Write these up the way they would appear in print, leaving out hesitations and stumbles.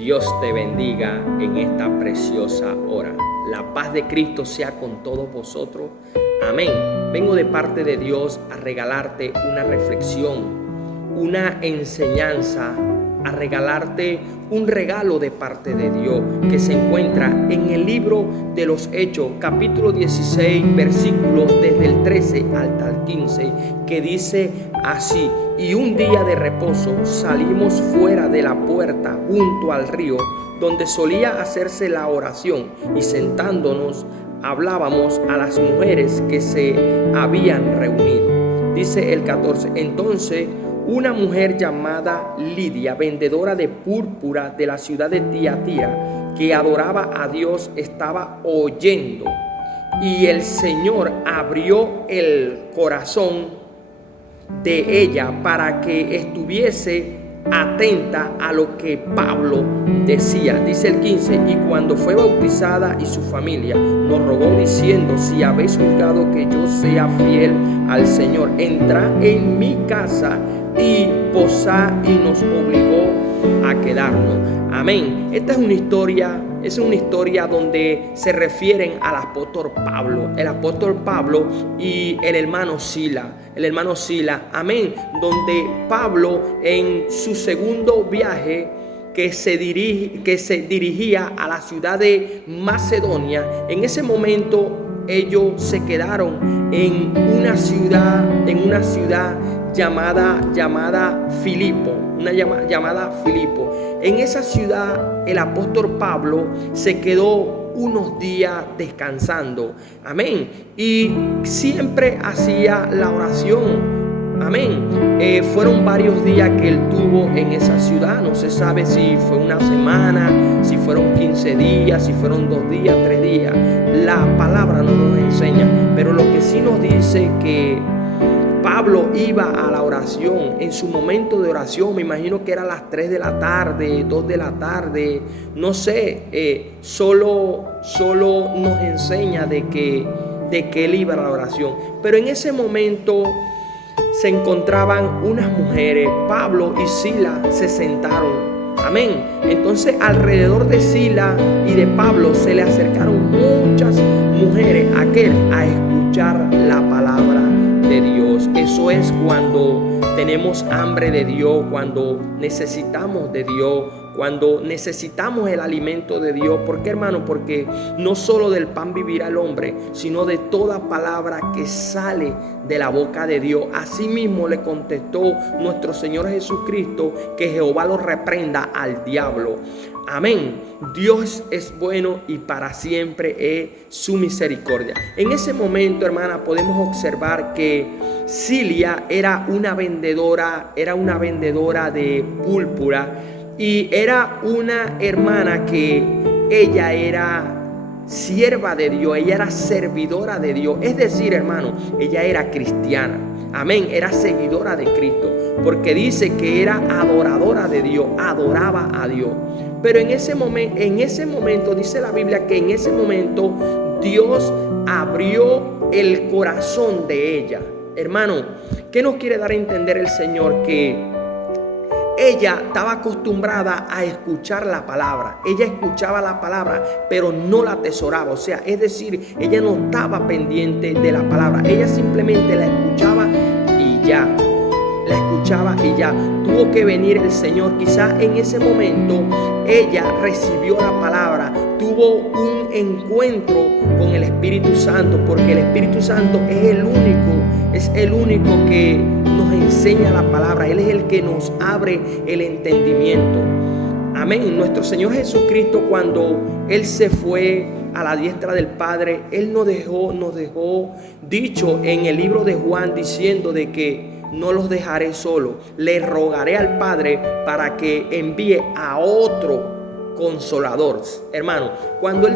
Dios te bendiga en esta preciosa hora. La paz de Cristo sea con todos vosotros. Amén. Vengo de parte de Dios a regalarte una reflexión, una enseñanza, a regalarte un regalo de parte de Dios que se encuentra en el libro de los Hechos, capítulo 16, versículos desde el 13 hasta el 15, que dice así: y un día de reposo salimos fuera de la puerta junto al río donde solía hacerse la oración, y sentándonos hablábamos a las mujeres que se habían reunido. Dice el 14: entonces una mujer llamada Lidia, vendedora de púrpura de la ciudad de Tiatira, que adoraba a Dios, estaba oyendo, y el Señor abrió el corazón de ella para que estuviese atenta a lo que Pablo decía. Dice el 15: y cuando fue bautizada y su familia, nos rogó diciendo: si habéis juzgado que yo sea fiel al Señor, entrad en mi casa y posad, y nos obligó a quedarnos. Amén. Esta es una historia donde se refieren al apóstol Pablo, el apóstol Pablo y el hermano Sila, amén, donde Pablo en su segundo viaje que se dirigía a la ciudad de Macedonia, en ese momento ellos se quedaron en una ciudad llamada Filipo, En esa ciudad el apóstol Pablo se quedó unos días descansando, amén, y siempre hacía la oración. Amén. Fueron varios días que él tuvo en esa ciudad. No se sabe si fue una semana, si fueron 15 días, si fueron 2 días, 3 días. La palabra no nos enseña, pero lo que sí nos dice que Pablo iba a la oración. En su momento de oración, me imagino que era a las 3 de la tarde, 2 de la tarde, no sé, solo nos enseña de que él iba a la oración. Pero en ese momento se encontraban unas mujeres. Pablo y Sila se sentaron. Amén. Entonces alrededor de Sila y de Pablo se le acercaron muchas mujeres a escuchar la palabra de Dios. Eso es cuando tenemos hambre de Dios, cuando necesitamos de Dios, cuando necesitamos el alimento de Dios. ¿Por qué, hermano? Porque no solo del pan vivirá el hombre, sino de toda palabra que sale de la boca de Dios. Así mismo le contestó nuestro Señor Jesucristo: que Jehová lo reprenda al diablo. Amén. Dios es bueno y para siempre es su misericordia. En ese momento, hermana, podemos observar que Silia era una vendedora de púrpura, y era una hermana que ella era sierva de Dios, ella era servidora de Dios. Es decir, hermano, ella era cristiana. Amén, era seguidora de Cristo, porque dice que era adoradora de Dios, adoraba a Dios. Pero en ese momento dice la Biblia que en ese momento Dios abrió el corazón de ella. Hermano, ¿qué nos quiere dar a entender el Señor? Que ella estaba acostumbrada a escuchar la palabra. Ella escuchaba la palabra, pero no la atesoraba. O sea, es decir, ella no estaba pendiente de la palabra. Ella simplemente la escuchaba y ya. Tuvo que venir el Señor. Quizá en ese momento ella recibió la palabra, tuvo un encuentro con el Espíritu Santo, porque el Espíritu Santo es el único que nos enseña la palabra. Él es el que nos abre el entendimiento. Amén. Nuestro Señor Jesucristo, cuando Él se fue a la diestra del Padre, Él nos dejó dicho en el libro de Juan, diciendo de que no los dejaré solos, le rogaré al Padre para que envíe a otro consolador. Hermano, cuando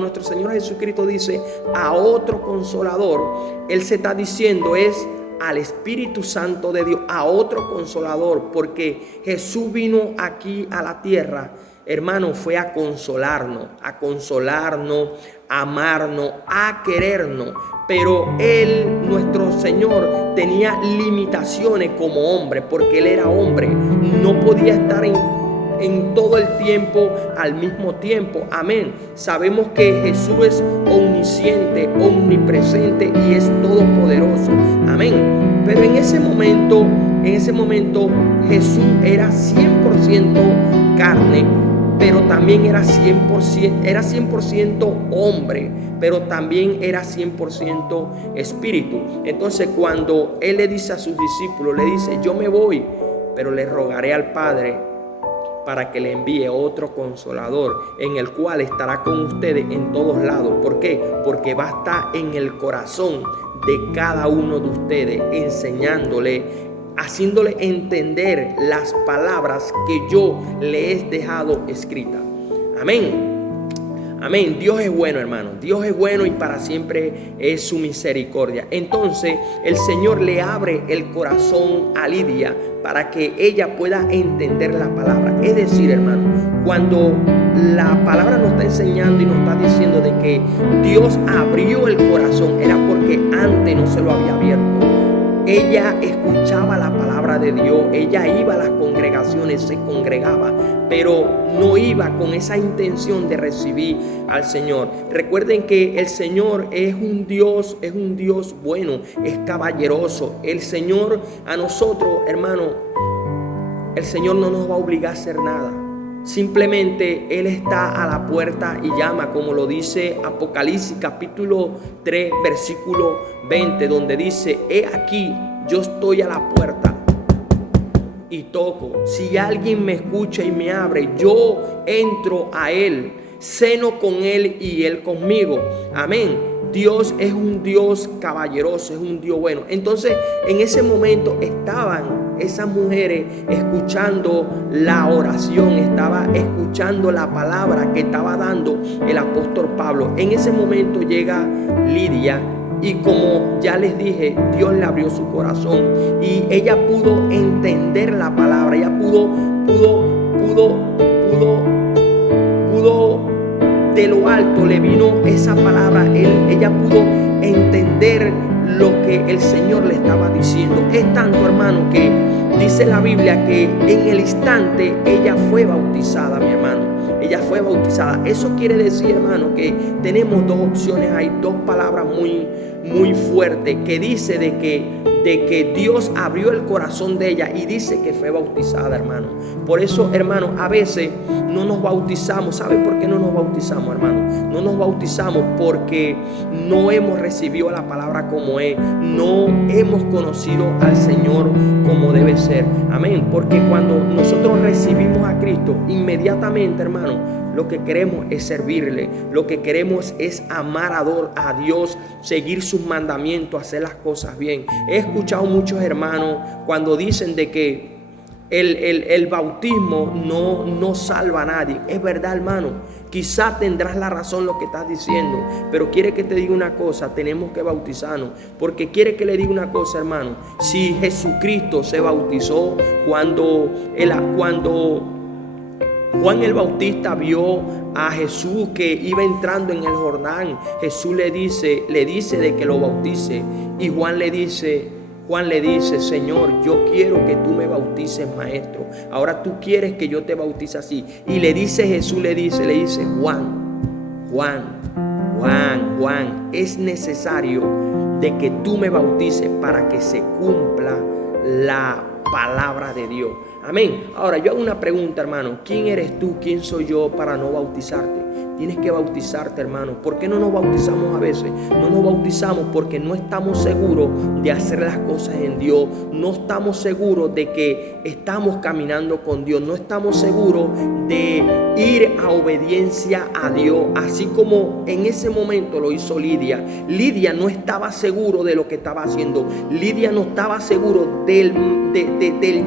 nuestro Señor Jesucristo dice a otro consolador, Él se está diciendo es al Espíritu Santo de Dios, a otro consolador, porque Jesús vino aquí a la tierra, hermano, fue a consolarnos, a amarnos, a querernos. Pero Él, nuestro Señor, tenía limitaciones como hombre, porque Él era hombre, no podía estar en todo el tiempo al mismo tiempo. Amén. Sabemos que Jesús es omnisciente, omnipresente y es todopoderoso. Amén. Pero en ese momento Jesús era 100% carne, pero también era 100% hombre, pero también era 100% espíritu. Entonces cuando Él le dice a sus discípulos, le dice: yo me voy, pero le rogaré al Padre para que le envíe otro consolador, en el cual estará con ustedes en todos lados. ¿Por qué? Porque va a estar en el corazón de cada uno de ustedes, enseñándole, haciéndole entender las palabras que yo le he dejado escritas. Amén. Amén. Dios es bueno, hermano. Dios es bueno y para siempre es su misericordia. Entonces el Señor le abre el corazón a Lidia para que ella pueda entender la palabra. Es decir, hermano, cuando la palabra nos está enseñando y nos está diciendo de que Dios abrió el corazón, era porque antes no se lo había abierto. Ella escuchaba la palabra de Dios, ella iba a las congregaciones, se congregaba, pero no iba con esa intención de recibir al Señor. Recuerden que el Señor es un Dios bueno, es caballeroso. El Señor a nosotros, hermano, el Señor no nos va a obligar a hacer nada. Simplemente Él está a la puerta y llama, como lo dice Apocalipsis capítulo 3 versículo 20, donde dice: he aquí, yo estoy a la puerta y toco. Si alguien me escucha y me abre, yo entro a Él, ceno con Él y Él conmigo. Amén. Dios es un Dios caballeroso, es un Dios bueno. Entonces, en ese momento estaban esas mujeres escuchando la oración, estaba escuchando la palabra que estaba dando el apóstol Pablo. En ese momento llega Lidia y, como ya les dije, Dios le abrió su corazón y ella pudo entender la palabra. Ella pudo de lo alto le vino esa palabra. Ella pudo entender lo que el Señor le estaba diciendo. Es tanto, hermano, que dice la Biblia que en el instante ella fue bautizada, mi hermano. Ella fue bautizada. Eso quiere decir, hermano, que tenemos dos opciones. Hay dos palabras muy fuertes que dice de que Dios abrió el corazón de ella y dice que fue bautizada, hermano. Por eso, hermano, a veces no nos bautizamos. ¿Sabe por qué no nos bautizamos, hermano? No nos bautizamos porque no hemos recibido la palabra como es. No hemos conocido al Señor como debe ser. Amén. Porque cuando nosotros recibimos a Cristo, inmediatamente, hermano, lo que queremos es servirle. Lo que queremos es amar a Dios, seguir sus mandamientos, hacer las cosas bien. He escuchado muchos hermanos cuando dicen de que el bautismo no salva a nadie. Es verdad, hermano. Quizás tendrás la razón lo que estás diciendo, pero quiere que te diga una cosa: tenemos que bautizarnos. Porque quiere que le diga una cosa, hermano. Si Jesucristo se bautizó cuando Juan el Bautista vio a Jesús que iba entrando en el Jordán, Jesús le dice de que lo bautice, y Juan le dice: Señor, yo quiero que tú me bautices, maestro. Ahora tú quieres que yo te bautice así. Y le dice Jesús, le dice: Juan, es necesario de que tú me bautices para que se cumpla la palabra de Dios. Amén. Ahora yo hago una pregunta, hermano. ¿Quién eres tú? ¿Quién soy yo para no bautizarte? Tienes que bautizarte, hermano. ¿Por qué no nos bautizamos a veces? No nos bautizamos porque no estamos seguros de hacer las cosas en Dios. No estamos seguros de que estamos caminando con Dios. No estamos seguros de ir a obediencia a Dios. Así como en ese momento lo hizo Lidia. Lidia no estaba seguro de lo que estaba haciendo. Lidia no estaba seguro del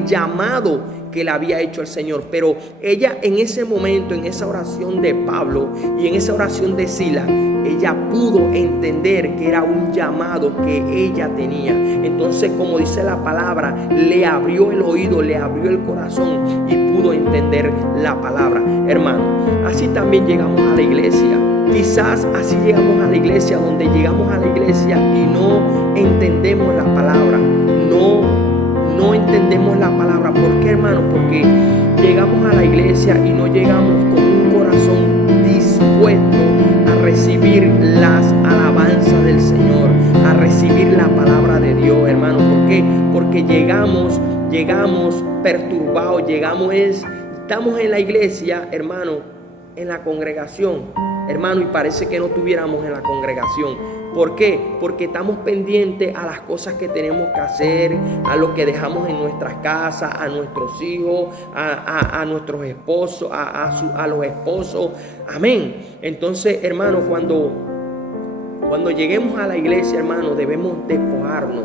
llamado que le había hecho el Señor. Pero ella, en ese momento, en esa oración de Pablo y en esa oración de Silas, ella pudo entender que era un llamado que ella tenía. Entonces, como dice la palabra, le abrió el oído, le abrió el corazón y pudo entender la palabra. Hermano, así también llegamos a la iglesia. Quizás así llegamos a la iglesia, donde llegamos a la iglesia y no entendemos la palabra. No entendemos la palabra. ¿Por qué, hermano? Porque llegamos a la iglesia y no llegamos con un corazón dispuesto a recibir las alabanzas del Señor, a recibir la palabra de Dios, hermano. ¿Por qué? Porque llegamos perturbados, estamos en la iglesia, hermano, en la congregación, hermano, y parece que no estuviéramos en la congregación. ¿Por qué? Porque estamos pendientes a las cosas que tenemos que hacer, a lo que dejamos en nuestras casas, a nuestros hijos, a nuestros esposos, a los esposos. Amén. Entonces, hermano, cuando lleguemos a la iglesia, hermano, debemos despojarnos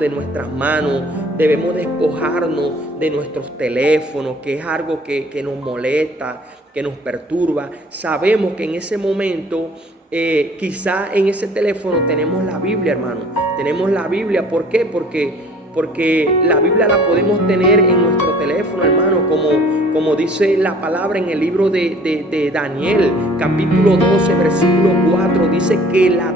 de nuestras manos, debemos despojarnos de nuestros teléfonos, que es algo que nos molesta, que nos perturba. Sabemos que en ese momento, quizá en ese teléfono tenemos la Biblia, hermano. Tenemos la Biblia. ¿Por qué? Porque la Biblia la podemos tener en nuestro teléfono, hermano, como dice la palabra en el libro de Daniel, capítulo 12, versículo 4, dice que la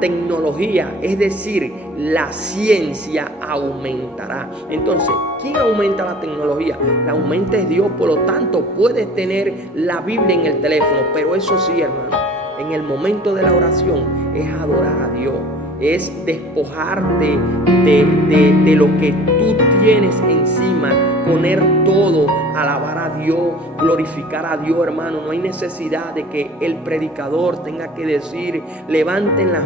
tecnología, es decir, la ciencia aumentará. Entonces, ¿quién aumenta la tecnología? La aumenta es Dios. Por lo tanto, puedes tener la Biblia en el teléfono, pero eso sí, hermano, en el momento de la oración es adorar a Dios, es despojarte de lo que tú tienes encima, poner todo, alabar a Dios, glorificar a Dios, hermano. No hay necesidad de que el predicador tenga que decir, levanten la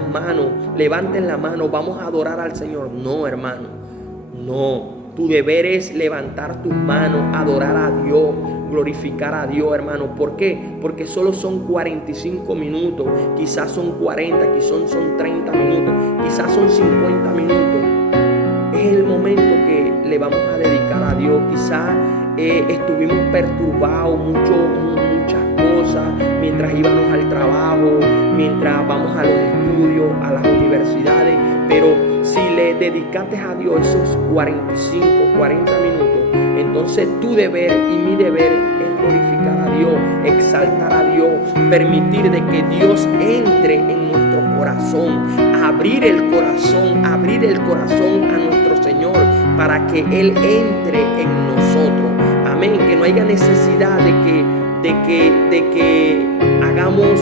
mano, vamos a adorar al Señor. No, hermano, no. Tu deber es levantar tus manos, adorar a Dios, glorificar a Dios, hermano. ¿Por qué? Porque solo son 45 minutos, quizás son 40, quizás son 30 minutos, quizás son 50 minutos. Es el momento que le vamos a dedicar a Dios. Quizás estuvimos perturbados muchas cosas mientras íbamos al trabajo, mientras vamos a los estudios, a las universidades, pero si le dedicaste a Dios esos 45, 40 minutos, entonces tu deber y mi deber es glorificar a Dios, exaltar a Dios, permitir de que Dios entre en nuestro corazón, abrir el corazón a nuestro Señor para que Él entre en nosotros. Amén. Que no haya necesidad de que hagamos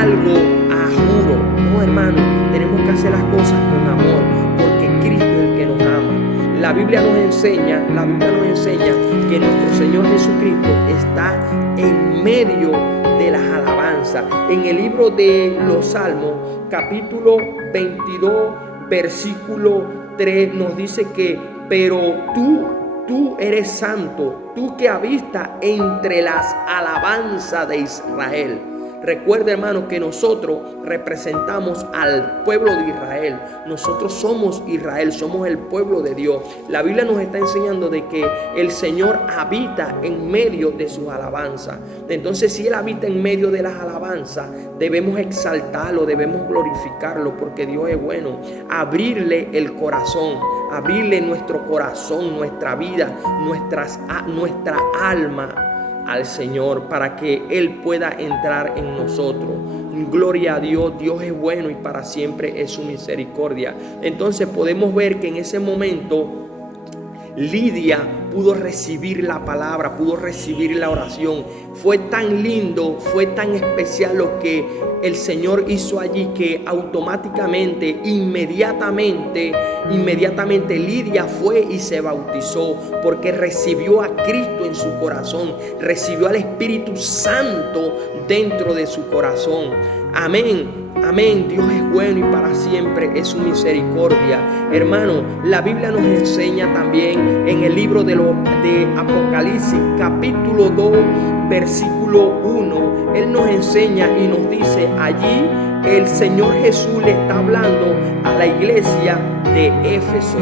algo a juro. No, hermano, tenemos que hacer las cosas con amor, porque Cristo es el que nos ama. La Biblia nos enseña que nuestro Señor Jesucristo está en medio de las alabanzas. En el libro de los Salmos, capítulo 22, versículo 3, nos dice que, pero tú eres santo, tú que habitas entre las alabanzas de Israel. Recuerda, hermano, que nosotros representamos al pueblo de Israel. Nosotros somos Israel, somos el pueblo de Dios. La Biblia nos está enseñando de que el Señor habita en medio de sus alabanzas. Entonces, si Él habita en medio de las alabanzas, debemos exaltarlo, debemos glorificarlo, porque Dios es bueno. Abrirle el corazón, abrirle nuestro corazón, nuestra vida, nuestra alma al Señor, para que Él pueda entrar en nosotros. Gloria a Dios. Dios es bueno y para siempre es su misericordia. Entonces podemos ver que en ese momento Lidia pudo recibir la palabra, pudo recibir la oración. Fue tan lindo, fue tan especial lo que el Señor hizo allí, que automáticamente, inmediatamente Lidia fue y se bautizó, porque recibió a Cristo en su corazón, recibió al Espíritu Santo dentro de su corazón. Amén. Amén. Dios es bueno y para siempre es su misericordia. Hermano, la Biblia nos enseña también en el libro de Apocalipsis, capítulo 2, versículo 1. Él nos enseña y nos dice allí, el Señor Jesús le está hablando a la iglesia de Éfeso.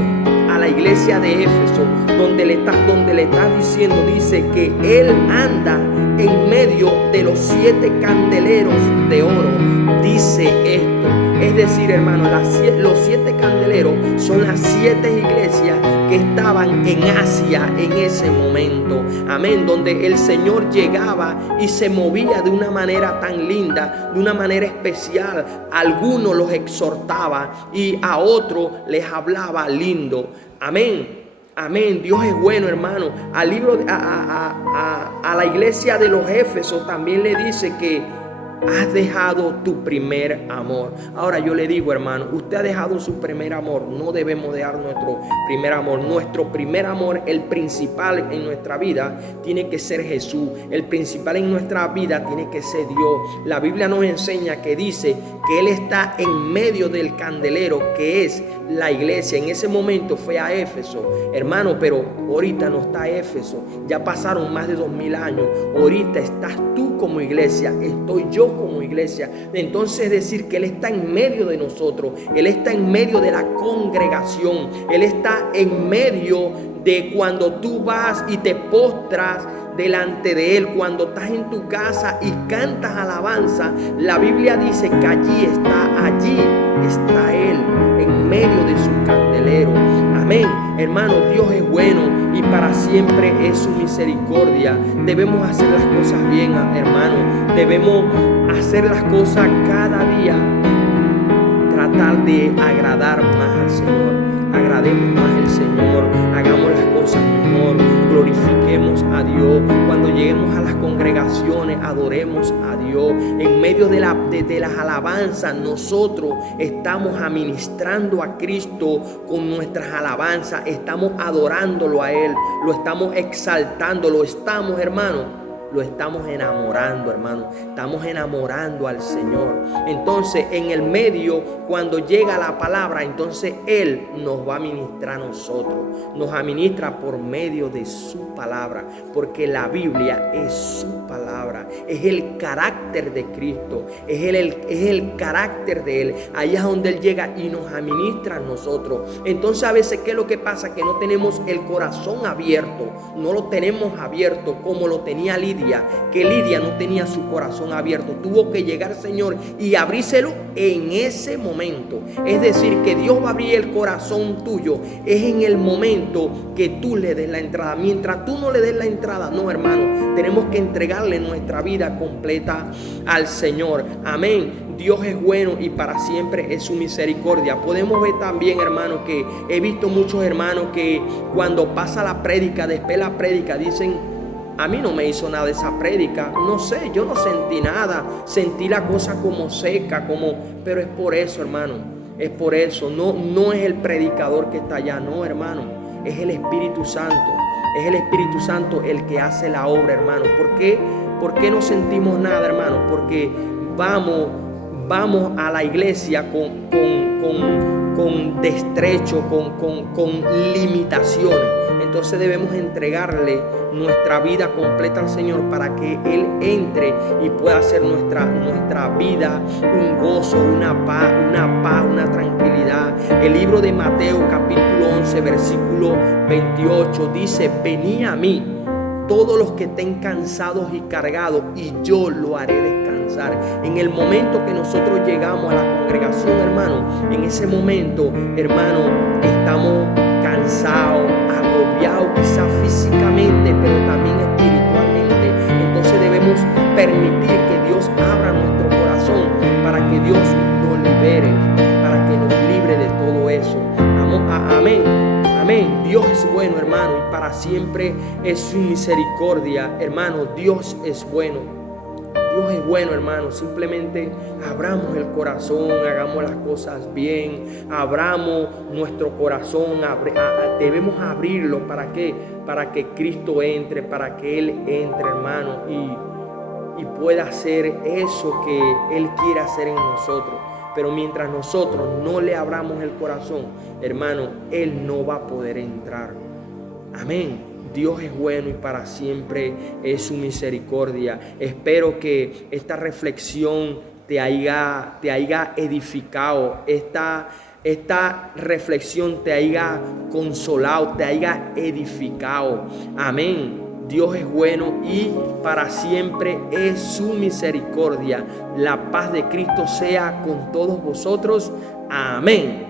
A la iglesia de Éfeso, donde le está diciendo, dice que Él anda en medio de los 7 candeleros de oro. Dice esto, es decir, hermano, los 7 candeleros son las 7 iglesias que estaban en Asia en ese momento. Amén, donde el Señor llegaba y se movía de una manera tan linda, de una manera especial. A algunos los exhortaba y a otros les hablaba lindo. Amén. Amén. Dios es bueno, hermano. A la iglesia de los Éfesos también le dice que has dejado tu primer amor. Ahora yo le digo, hermano, usted ha dejado su primer amor. No debemos dejar nuestro primer amor. Nuestro primer amor, el principal en nuestra vida, tiene que ser Jesús. El principal en nuestra vida tiene que ser Dios. La Biblia nos enseña que dice que Él está en medio del candelero, que es la iglesia. En ese momento fue a Éfeso, hermano, pero ahorita no está Éfeso. Ya pasaron más de 2000 años. Ahorita estás tú como iglesia, estoy yo como iglesia. Entonces decir que Él está en medio de nosotros. Él está en medio de la congregación. Él está en medio de cuando tú vas y te postras delante de Él, cuando estás en tu casa y cantas alabanza. La Biblia dice que allí está Él, en medio de su candelero. Amén. Hermano, Dios es bueno y para siempre es su misericordia. Debemos hacer las cosas bien, hermano. Debemos hacer las cosas cada día, tratar de agradar más al Señor. Agrademos más al Señor, hagamos las cosas mejor, glorifiquemos a Dios. Cuando lleguemos a las congregaciones, adoremos a Dios. En medio de las alabanzas, nosotros estamos administrando a Cristo con nuestras alabanzas, estamos adorándolo a Él, lo estamos exaltando, lo estamos, hermano. Lo estamos enamorando, hermano. Estamos enamorando al Señor. Entonces, en el medio, cuando llega la palabra, entonces Él nos va a ministrar a nosotros. Nos administra por medio de su palabra. Porque la Biblia es su palabra. Es el carácter de Cristo. Es el carácter de Él. Allá es donde Él llega y nos administra a nosotros. Entonces, a veces, ¿qué es lo que pasa? Que no tenemos el corazón abierto. No lo tenemos abierto como lo tenía Lidia. Que Lidia no tenía su corazón abierto. Tuvo que llegar, Señor, y abrírselo en ese momento. Es decir, que Dios va a abrir el corazón tuyo. Es en el momento que tú le des la entrada. Mientras tú no le des la entrada, no, hermano. Tenemos que entregarle nuestra vida completa al Señor. Amén. Dios es bueno y para siempre es su misericordia. Podemos ver también, hermano, que he visto muchos hermanos que cuando pasa la prédica, después la prédica, dicen: a mí no me hizo nada esa prédica, no sé, yo no sentí nada, sentí la cosa como seca, pero es por eso, hermano, es por eso, no es el predicador que está allá, no, hermano, es el Espíritu Santo, es el Espíritu Santo el que hace la obra, hermano. ¿Por qué? ¿Por qué no sentimos nada, hermano? Porque vamos a la iglesia con destrecho, con limitaciones. Entonces debemos entregarle nuestra vida completa al Señor para que Él entre y pueda hacer nuestra vida un gozo, una paz, una tranquilidad. El libro de Mateo capítulo 11 versículo 28 dice: venid a mí todos los que estén cansados y cargados, y yo lo haré descansar. En el momento que nosotros llegamos a la congregación, hermano, en ese momento, hermano, estamos cansados, agobiados, quizás físicamente, pero también espiritualmente. Entonces debemos permitir que Dios abra nuestro corazón para que Dios nos libere, para que nos libre de todo eso. Amén. Amén. Dios es bueno, hermano, y para siempre es su misericordia. Hermano, Dios es bueno. Dios es bueno, hermano. Simplemente abramos el corazón, hagamos las cosas bien, abramos nuestro corazón, debemos abrirlo. ¿Para qué? Para que Cristo entre, para que Él entre, hermano, y pueda hacer eso que Él quiere hacer en nosotros. Pero mientras nosotros no le abramos el corazón, hermano, Él no va a poder entrar. Amén. Dios es bueno y para siempre es su misericordia. Espero que esta reflexión te haya edificado. Esta reflexión te haya consolado, te haya edificado. Amén. Dios es bueno y para siempre es su misericordia. La paz de Cristo sea con todos vosotros. Amén.